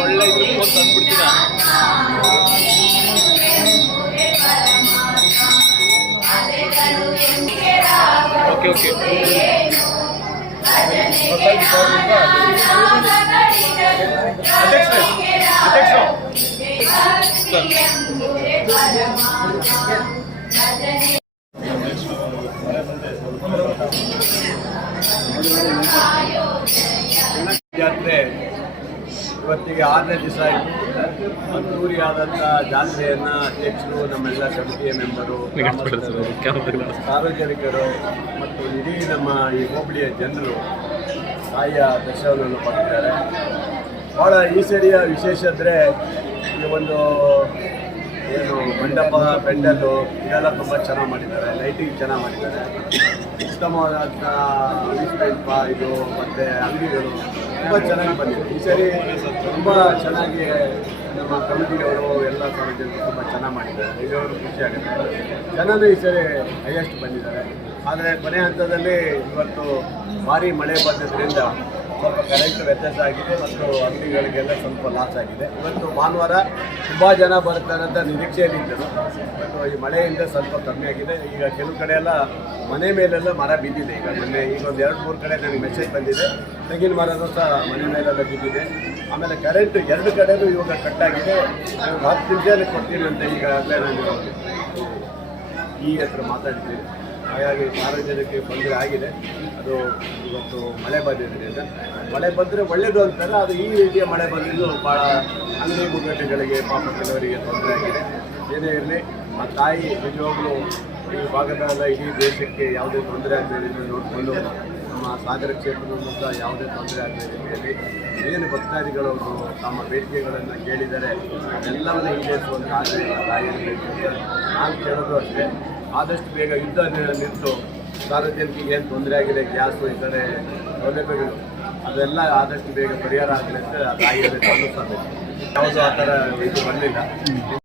ಒಳ್ಳೆ ತಂದ್ಬಿಡ್ತೀನ okay okay ಜಾತ್ರೆ ಇವತ್ತಿಗೆ 6ನೇ ದಿವಸ ಆಯಿತು. ಅದ್ದೂರಿಯಾದಂಥ ಜಾತ್ರೆಯನ್ನು ಅಧ್ಯಕ್ಷರು, ನಮ್ಮೆಲ್ಲ ಕಮಿಟಿಯ ಮೆಂಬರು, ಸಾರ್ವಜನಿಕರು ಮತ್ತು ಇಡೀ ನಮ್ಮ ಈ ಹೋಬಳಿಯ ಜನರು ತಾಯಿಯ ದರ್ಶನವನ್ನು ಪಡೆದಿದ್ದಾರೆ. ಭಾಳ ಈ ಸರಿಯ ವಿಶೇಷ ಅಂದರೆ ಈ ಒಂದು ಏನು ಮಂಟಪ, ಪೆಂಡಲ್ಲು ಇದೆಲ್ಲ ತುಂಬ ಚೆನ್ನಾಗಿ ಮಾಡಿದ್ದಾರೆ. ಲೈಟಿಂಗ್ ಚೆನ್ನಾಗಿ ಮಾಡಿದ್ದಾರೆ. ಉತ್ತಮವಾದಂಥ ಅಮ್ಯೂಸ್ಮೆಂಟ್ ಇದು ಮತ್ತು ಅಂಗಡಿಗಳು ತುಂಬ ಚೆನ್ನಾಗಿ ಬಂದಿದೆ. ಈ ಸರಿ ತುಂಬ ಚೆನ್ನಾಗಿ ನಮ್ಮ ಕಮಿಟಿಯವರು ಎಲ್ಲ ಸಾರ್ವಜನಿಕರು ತುಂಬ ಚೆನ್ನಾಗಿ ಮಾಡಿದ್ದಾರೆ. ಇದವರು ಖುಷಿಯಾಗುತ್ತೆ. ಜನರು ಈ ಸರಿ ಹೈಯೆಸ್ಟ್ ಬಂದಿದ್ದಾರೆ. ಆದರೆ ಕೊನೆ ಹಂತದಲ್ಲಿ ಇವತ್ತು ಭಾರಿ ಮಳೆ ಬಂದಿದ್ದರಿಂದ ಸ್ವಲ್ಪ ಕರೆಂಟ್ ವ್ಯತ್ಯಾಸ ಆಗಿದೆ ಮತ್ತು ಅಂಗಡಿಗಳಿಗೆಲ್ಲ ಸ್ವಲ್ಪ ಲಾಸ್ ಆಗಿದೆ. ಇವತ್ತು ಭಾನುವಾರ ತುಂಬ ಜನ ಬರ್ತಾರೆ ಅಂತ ನಿರೀಕ್ಷೆಯಲ್ಲಿದ್ದರು. ಮತ್ತು ಈ ಮಳೆಯಿಂದ ಸ್ವಲ್ಪ ಕಮ್ಮಿ ಆಗಿದೆ. ಈಗ ಕೆಲವು ಕಡೆ ಎಲ್ಲ ಮನೆ ಮೇಲೆಲ್ಲ ಮರ ಬಿದ್ದಿದೆ. ಈಗ ಮೊನ್ನೆ ಈಗ ಒಂದು 2-3 ಕಡೆ ನನಗೆ ಮೆಸೇಜ್ ಬಂದಿದೆ, ತೆಂಗಿನ ಮರನೂ ಸಹ ಮನೆ ಮೇಲೆಲ್ಲ ಬಿದ್ದಿದೆ. ಆಮೇಲೆ ಕರೆಂಟ್ 2 ಕಡೆಯೂ ಇವಾಗ ಕಟ್ಟಾಗಿದೆ. 10 ನಿಮಿಷದಲ್ಲಿ ಕೊಡ್ತೀನಿ ಅಂತ ಈಗಾಗಲೇ ನಾನು ಈ ಹತ್ರ ಮಾತಾಡ್ತೀನಿ. ಹಾಗಾಗಿ ಸಾರ್ವಜನಿಕರಿಗೆ ತೊಂದರೆ ಆಗಿದೆ. ಅದು ಇವತ್ತು ಮಳೆ ಬಂದಿದ್ದರಿಂದ ಮಳೆ ಬಂದರೆ ಒಳ್ಳೆಯದು ಅಂತಾರೆ. ಅದು ಈ ರೀತಿಯ ಮಳೆ ಬಂದಿದ್ದು ಭಾಳ ಅಂಗಡಿ ಮುಂಗಟ್ಟುಗಳಿಗೆ ಪಾಪ ಕೆಲವರಿಗೆ ತೊಂದರೆ ಆಗಿದೆ. ಏನೇ ಇರಲಿ, ಆ ತಾಯಿ ನಿಜವಾಗ್ಲೂ ಈ ಭಾಗದಲ್ಲ ಇಡೀ ದೇಶಕ್ಕೆ ಯಾವುದೇ ತೊಂದರೆ ಆಗಬೇಡಿ ನೋಡಿಕೊಂಡು ನಮ್ಮ ಸಾಗರ ಕ್ಷೇತ್ರದಲ್ಲೂ ಸಹ ಯಾವುದೇ ತೊಂದರೆ ಆಗಬೇಡಿ ಹೇಳಿ ಏನು ಭಕ್ತಾದಿಗಳು ತಮ್ಮ ಬೇಡಿಕೆಗಳನ್ನು ಕೇಳಿದರೆ ಎಲ್ಲವನ್ನೂ ಈಡೇರಿಸುವಂಥ ಆಶಯ ತಾಯಿಯಲ್ಲಿ ನಾನು ಕೇಳೋದು ಅಷ್ಟೇ. ಆದಷ್ಟು ಬೇಗ ಯುದ್ಧ ನಿಂತು ಸಾರ್ವಜನಿಕರಿಗೆ ಏನು ತೊಂದರೆ ಆಗಿದೆ, ಗ್ಯಾಸು ಈ ಕಡೆ ಸೌಲಭ್ಯಗಳು ಅದೆಲ್ಲ ಆದಷ್ಟು ಬೇಗ ಪರಿಹಾರ ಆಗಲಿ ಅಂತ ತಾಯಿಯಲ್ಲಿ ಯಾವುದೂ ಆ ಥರ ಇದು ಬರಲಿಲ್ಲ.